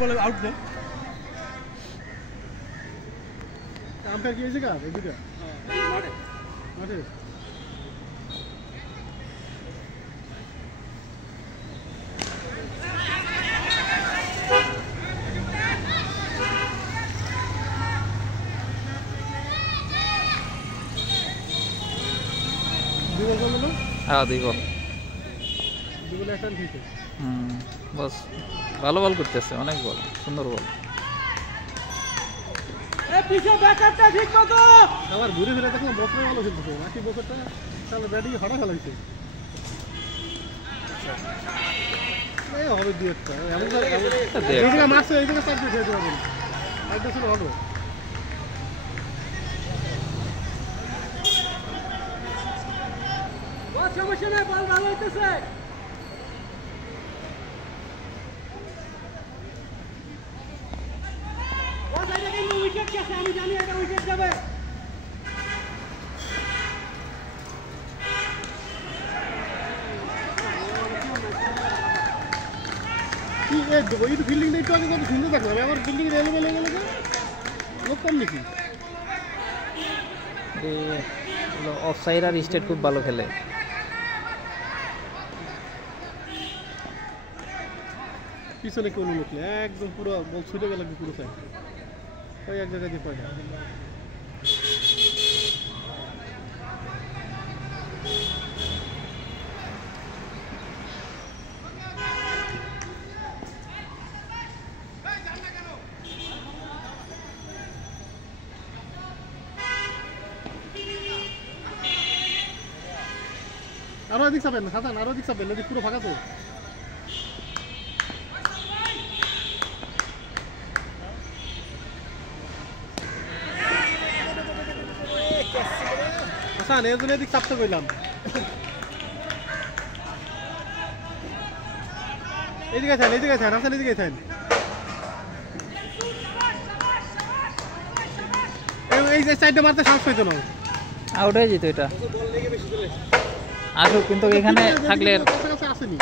বলে আউট দে আম্পায়ার কি হয়েছে কার এদিকে মাঠে মাঠে হ্যাঁ দুই বল বস ভালো বল করতেছে অনেক বল সুন্দর বল আবার ঘুরে ফিরে দেখলাম বছরে ভালো খেলতেছে নাকি বছরটা তাহলে ব্যাটিং হারা খেলাইছে হবে দু একটা এমন মারছে এই দিকে চার দিয়ে হবে আরেকটা ছিল হবে সমস্যা নেই বল ভালো হইতেছে আমি জানি এটা উইকেট যাবে ফিল্ডিং একটু আগে কত সুন্দর থাকলাম আমার ফিল্ডিং রেলে গেলে গেলে লোক কম নাকি অফ সাইড আর স্টেট খুব ভালো খেলে পিছনে কোনো লোক নেই একদম পুরো বল ছুটে গেল পুরো সাইড ওই এক জায়গায় দিয়ে পায় আরো এদিক যাবেন হাসান আরো এদিক যাবেন এদিক পুরো ফাঁকা তো হাসান এর জন্য এদিক চাপতে কইলাম এদিকে থাকেন হাসান এদিকে থাকেন এই যে সাইডে মারতে সাহস পাইতো না আউট হয়ে যেত এটা আসুক কিন্তু এখানে থাকলে আসেনি